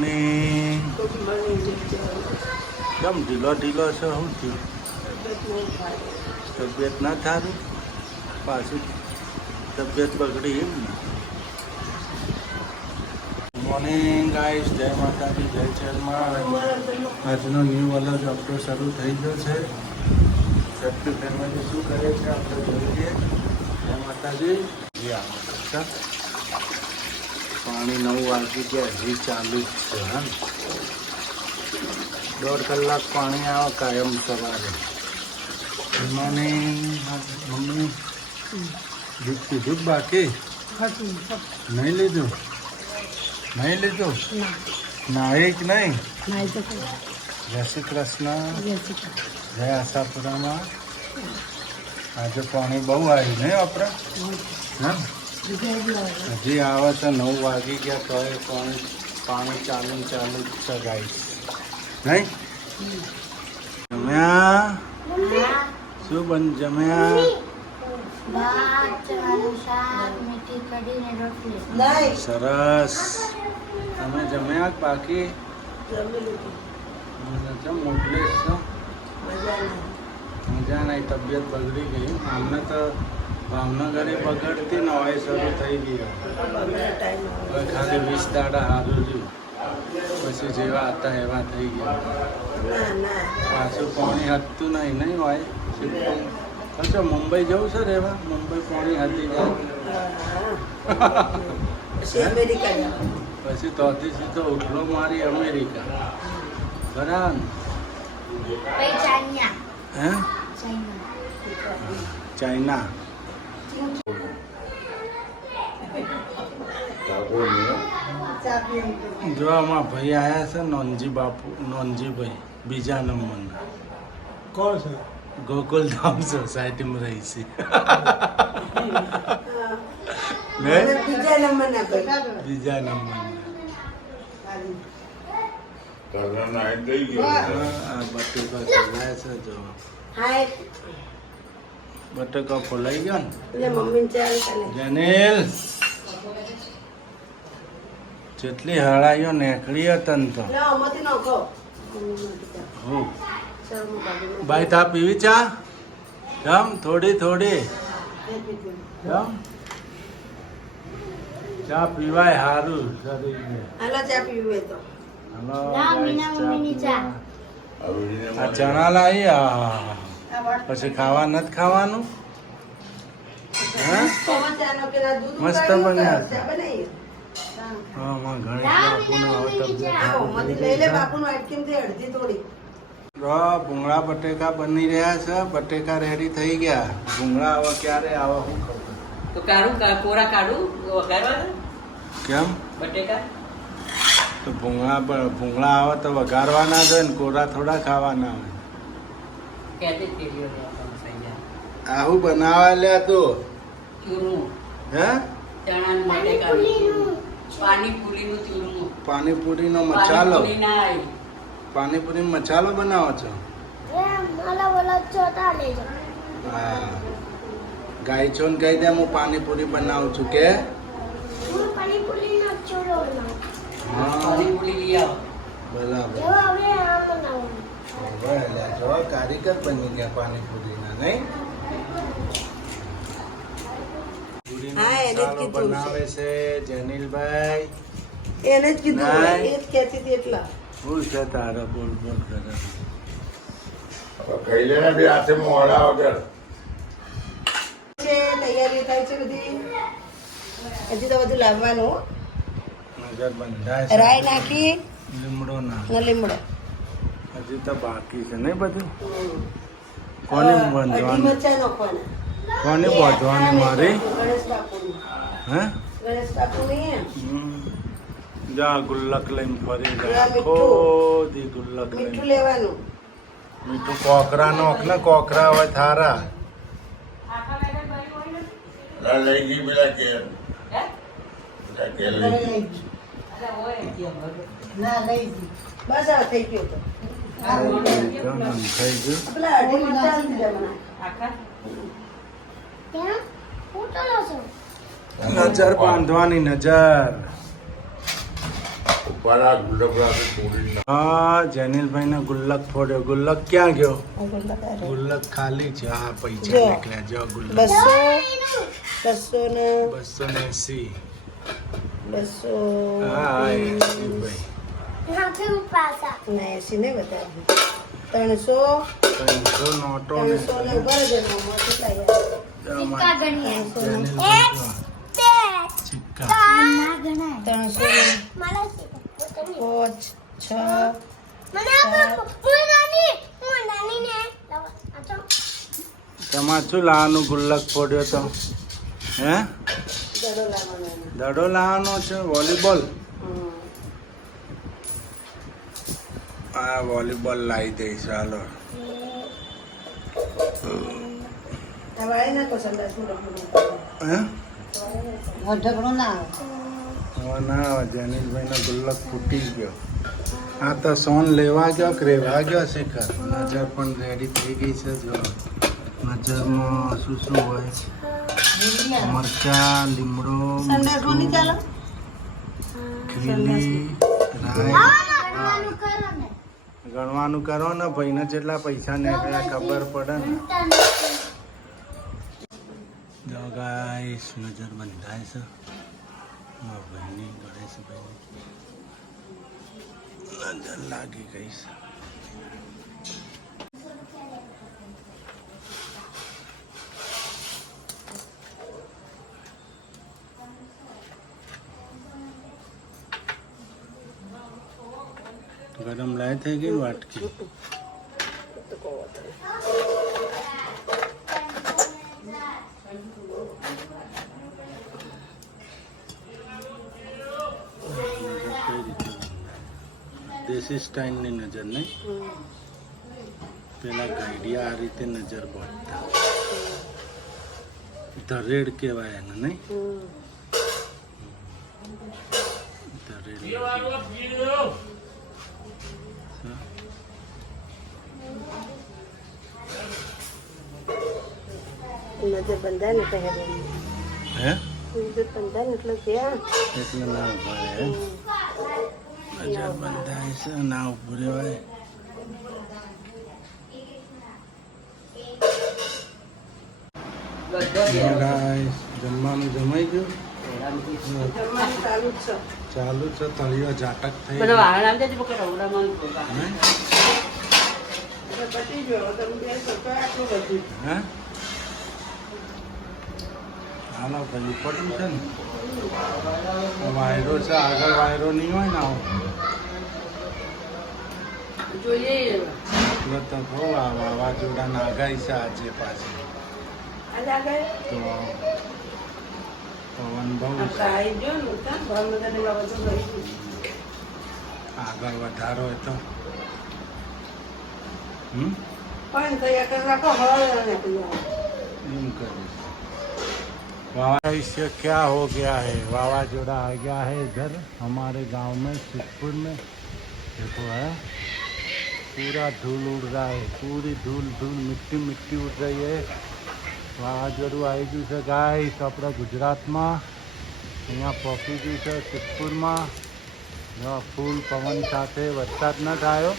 Morning. કેમ ઢીલો ઢીલો છે? શું થયું? તબિયત ના સારું? પાછું તબિયત બગડી એમ ને? મોર્નિંગ ગાઈસ, જય માતાજી, જય ચેરમાં. આજનો ન્યૂ અલગ હપ્તો શરૂ થઈ ગયો છે. સેફ્ટી ફેમિલી શું કરે છે આપણે જોઈએ. જય માતાજી. પાણી 9 વાગી ગયા, હજી ચાલુ જ છે. હા, 1.5 કલાક પાણી આવે કાયમ સવારે. મમ્મી દૂધ પીધું જ બાકી નહીં લીધું? નહીં લીધું? ના એક નહીં. જય શ્રી કૃષ્ણ. જય આશાપુરામાં. આજે પાણી બહુ આવ્યું નહીં આપણે? હા, હજી આવે છે. 9 વાગી ગયા તો પાણી ચાલુ ચાલુ જ છે ગાઈસ. નહીં જમ્યા? શું બન જમ્યા? સરસ. તમે જમ્યા બાકી? મોકલે છો? મજા નહીં, તબિયત બગડી ગઈ. અમને તો ભાવનગરે બગડતી ને હોય શરૂ થઈ ગઈ. હવે ખાલી 20 દાડા સારું રહ્યું, પછી જેવા હતા એવા થઈ ગયા. પાછું પાણી હતું નહીં હોય. અચ્છા, મુંબઈ જવું છે રહેવા? મુંબઈ પાણી હતી જાય પછી તોથી સીધો ઉઠલો મારી અમેરિકા. બરાબર. હે? ચાઇના. જો આમાં ભાઈ આવ્યા છે, નોનજી બાપુ, નોનજીભાઈ, બીજા નંબરના. કોણ છે? ગોકુલધામ સોસાયટીમાં રહી છે. બીજા નંબરના. બટેકા ખોલાય છે. જો બટેકા ખોલાઈ ગયો ને. જનેલ જેટલી હળાઈઓ નેકળી હતી તો ભાઈ તા પીવી ચા? જમ થોડી થોડી જમ. ચા પીવાય સારું શરીરને. આ ચણા લાવી. પછી ખાવા નથી ખાવાનું? મસ્ત બન્યા હતા. હા, ભૂંગળા બટેકા બની રહ્યા છે. બટેકા રેડી થઈ ગયા. ભૂંગળા હવે ક્યારે આવે હું ખબર. તો કોરા કાઢું વઘારવાના. કેમ? બટેકા તો ભૂંગળા આવે તો વઘારવાના છે ને કોરા થોડા ખાવાના હોય. આવું બનાવા લ્યા તો. હે? ચણાનું બટેકાનું પાણીપુરીનું ચૂરમું. પાણીપુરીનો મસાલો. પાણીપુરી મસાલો બનાવો છો? હા, ગાય છો ને કહી દે હું પાણીપુરી બનાવું છું કે. પાણીપુરી લઈ આવો. બરાબર. જો કારીગર બની ગયા પાણીપુરીના, નહીં? બનાવે છે જનીલભાઈ. એને જ કીધું, એ જ કહેતી હતી એટલા. શું છે તારા? બોલ બોલ કરે. ખાઈ લે બે હાથે મોડા વગર. તૈયારી થાય છે બધી. હજી તો બધું લાવવાનું. નજર બંધાય. રાઈ નાખી, લીમડો ના. લીમડો હજી તો બાકી છે નહીં બધું. કોને બાંધવાની? મરચાં નાખવાના. કોને બાંધવાની મારી? ગણેશ બાપુની. હે? ગણેશ બાપુની. જા ગુલ્લક લઈને ફરી જાય. મીઠું. ખોદી ગુલ્લક મીઠું લઈને. લેવાનું. મીઠું કોકરા નોખ ને. કોકરા હોય થારા. લઈ ગઈ પેલા કેર. કેર લઈ ગઈ. ના લઈ ગઈ. બસ હવે થઈ ગયો તો. થઈ ગયું. પેલા અઢી મરચાં આપી દીધા મને. નજર બાંધવાની. નજર ઉપાડા ગુલાબ તોડી હા જેનિલભાઈ ને ગુલ્લક ફોડ્યો. ગુલ્લક ક્યાં ગયો? આ ગુલ્લક આ રહ્યો. ગુલ્લક ખાલી છે. આ પૈસા જો. નીકળ્યા. જો ગુલ્લક 200 ને 280. 200 હા 80 ભાઈ. ના 80 નહીં બતાવ્યું. 300 300 નોટો ને 300 ને ઉભા રહેજો ને કેટલા યાર? જેનિલભાઈ જો. સિક્કા 300 ને 5 6 તમારે શું લાવવાનું? ગુલ્લક ફોડ્યો તો હે દડો લાવવાનો એનો. દડો લાવવાનો છે. વોલીબોલ. આ વોલીબોલ લાવી દઈશ. ચાલો આ વાળી નાખો સંડાસનું ડબ્બું. હે ઢગલો ના આવે. હવે ના આવે. જેનિલભાઈનો ગુલ્લક ફૂટી ગયો. આ તો સોન લેવા ગયો કે રેવા ગયો શિખર. નજર પણ રેડી થઈ ગઈ છે. જો નજરમાં શું શું હોય? મરચા, લીમડો, સંડાસ કોની ચાલો? ખીલી, રાઈ. ગણવાનું કરો ને ભાઈને જેટલા પૈસા નીકળ્યા ખબર પડે ને. જો ગાઈસ નજર બંધાય છે. મારા ભાઈની ગણેશભાઈની નજર લાગી ગઈ છે. ગરમ લાય થઈ ગઈ વાટકી. દેશી સ્ટાઇલની નજર નહીં. પેલા ગાઈડિયા આ રીતે નજર બોલતા. ધરેડ કહેવાય એને નહીં. ધરેડ નજર બંધાય ને પહેરે. હે નજર બંધાય ને એટલે ક્યાં? એટલે ના ઉભા રહે. નજર બંધાય છે ના ઉભું રહેવાય. Guys, જમવાનું જમાઈ ગયું. જમવાનું ચાલુ જ છે. ચાલુ છે. તળિયો ઝાટક થઈ બધા વાહન આવી જાય પકડ રવડામાં હે? એટલે પતી ગયો. તમે બેસો તો આટલું બધું. હે હાલો ભાઈ પડ્યું છે ને. આ વાયરો છે. આગળ વાયરો નહીં હોય ને આવો જોઈએ. એટલે તો કહું આ વાવાઝોડાની આગાહી છે આજે પાછી. આજે આગળ તો પવન બહુ આપણે છે. આવી ગયો ને કાં ભાવનગર ને બધું રહી ગયું. આગળ વધારો હોય તો પણ તૈયાર કરી રાખો હવે નીકળી આવો. એમ કરીશ. इससे क्या हो गया है? वावाजोड़ा आ गया है इधर हमारे गांव में सिद्धपुर में. देखो है पूरा धूल उड़ रहा है. पूरी धूल धूल मिट्टी मिट्टी उड़ रही है. વાવાઝોડું આવી ગયું છે ગાઈસ આપણા ગુજરાતમાં. અહીંયા પહોંચી ગયું છે સિદ્ધપુરમાં. જો ફૂલ પવન સાથે વરસાદ ન થયો.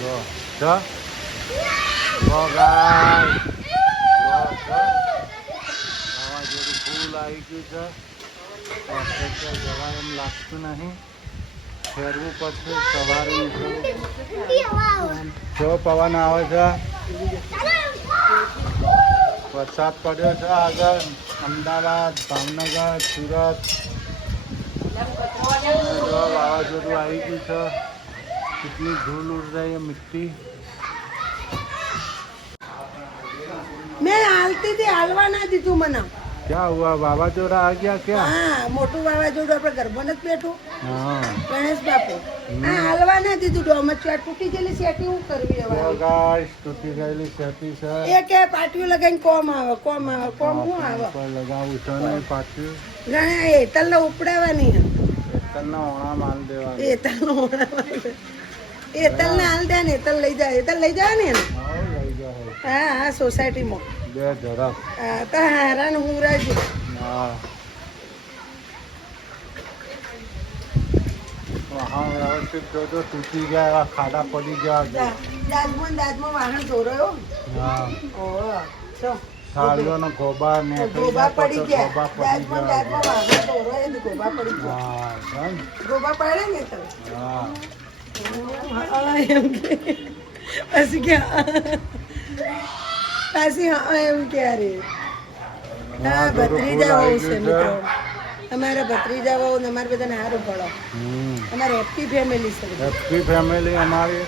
જો ગાઈસ વાવાઝોડું ફૂલ આવી ગયું છે. જવા એમ લાગતું નહીં. ફેરવું પડશે સવારે. જો પવન આવે છે. વરસાદ પડ્યો છે આગળ અમદાવાદ, ભાવનગર, સુરત. વાવાઝોડું આવી ગયું છે. कितनी धूल उड़ रही है मिट्टी. મેં હાલતી હતી હાલવા ના દીધું મને. क्या हुआ? वावाजोड़ा आ गया क्या? હા મોટું વાવાઝોડું આપણે ગરબા નથી બેઠું हाँ ગણેશ બાપુ. હા હાલવા ના દીધું. ડોમચુઆ તૂટી ગયેલી સેટિંગ હું કરવી હવે? गाइस टूटी गई सेटी से એ કે પાટિયું લગાવીને કોમ આવે કોમ આવે કોમ શું આવે? पर लगाऊ છે નહીં પાછું. ગણે એતલ ને ઉપડાવવાની હે. એતલના ઓણા માલ દેવા. એતલ નો એતલ ને હાલ દે ને એતલ લઈ જાય. એતલ લઈ જાય ને એને. લઈ જાઓ હા હા સોસાયટીમાં. બે ઝડપ. હા તો હેરાન હું રાજી. હા વાહન વ્યવસ્થિત જોજો, તૂટી ગયા એવા ખાડા પડી ગયા. દાદમાં વાહન ધોરાયો. હા, ઓહો, ચો. થાળીઓનો ગોબા ને ગોબા પડી ગયા. ગોબા પડી દાદમાં ગયા. વાહન ધોરાયો ને ગોબા પડી ગયા. હા, સમજ? ગોબા પડે ને તો. હા. હા, એમ કે. પછી હા એમ ક્યારે. હા, ભત્રીજા હોવ છે મિત્રો. અમારા ભત્રીજા હોવ ને અમારે બધાને સારું પડે. અમારે હેપી ફેમિલી છે. હેપી ફેમિલી અમારી.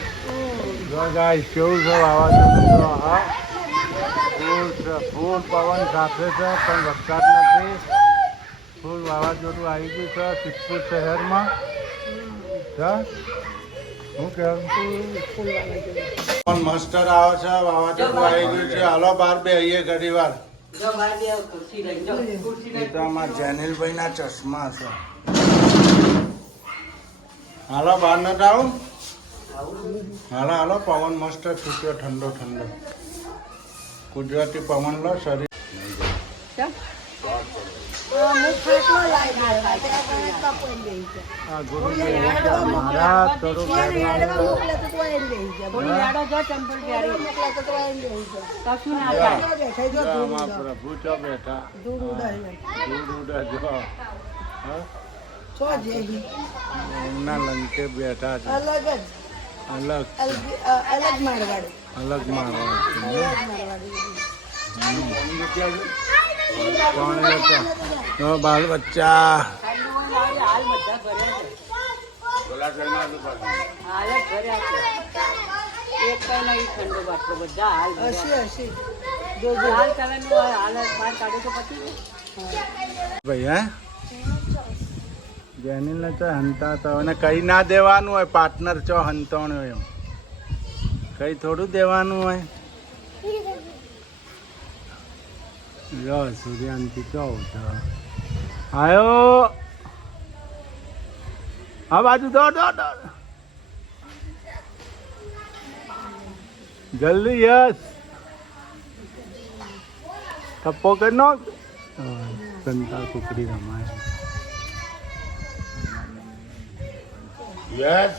જો ગાઈસ કેવું છે વાવાઝોડું? જો હા, ફૂલ છે, ફૂલ પવન સાથે છે પણ વરસાદ નથી. ફૂલ વાવાઝોડું આવી ગયું છે સિદ્ધપુર શહેરમાં. શું કહેવું? પણ મસ્ટર આવે છે, વાવાઝોડું આવી ગયું છે. હાલો બહાર બે આવીએ ઘણી વાર. જો બહાર બે ખુરશી લઈ જાઓ. ખુરશી લઈ તો અમારા જેનિલભાઈના ચશ્મા છે. હાલો બહાર ન આવું. હાલો હાલો, પવન મસ્ત છૂટ્યો, ઠંડો ઠંડો કુદરતી પવન લો શરીર. આ ગુરુ મહારાજ સ્વરૂપ બોલી લાડો જો ચંપલ પ્યારી. કશું ના થાય. પ્રભુ છો બેઠા. દૂર ઉડે જો. હા? એમના લંકે બેઠા છે. અલગ જ અલગ અલગ મારવાડ. અલગ મારવા તો બાલ બચ્ચા. હાલ બધા ઘરે છે. હાલ જ ઘરે છે. એક કઈ નહીં ઠંડો બાટલો બધા હાલ ઘરે છે. હસી હાલ તમે હાલ બહાર કાઢો તો પછી ભાઈ હે જેનીને તો હંતાતા અને કઈ ના દેવાનું હોય. પાર્ટનર ચો હંતાણ્યો એમ કઈ થોડું દેવાનું હોય. જો સૂર્યાંતિ ચો આયો. આ બાજુ દોડ દોડ દોડ જલ્દી. યસ, થપ્પો કરી નો. સંતા કુકડી રમાય. યસ